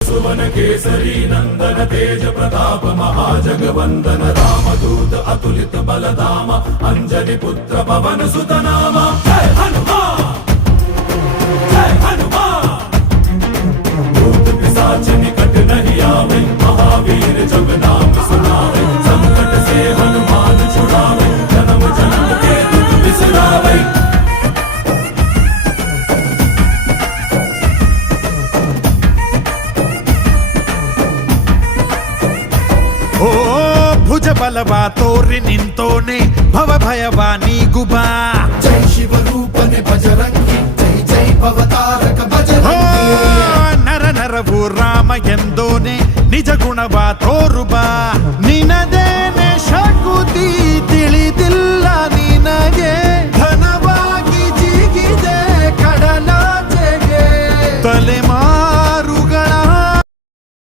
सुवन केसरी नंदन तेज प्रताप महाजगवंदन रामदूत अतुलित बलधाम अंजनी पुत्र पवन सुत नाम जय हनुमान जय हनुमान। भूत पिशाच निकट नहीं आवे महावीर जब नाम सुनावे संकट से हनुमान छुड़ावे जन्म जन्म के दुख बिसरावे। ಓ ಭುಜ ಬಲವಾ ತೋರಿ ನಿಂತೋನೆ ಭವ ಭಯವಾ ನೀಗುಬಾ ಜೈ ಶಿವರೂಪನೆ ಬಜರಂಗಿ ಜೈ ಜೈ ಭವತಾರಕ ಬಜರಂಗಿ ನರ ನರವು ರಾಮ ಎಂದೋನೆ ನಿಜ ಗುಣವಾ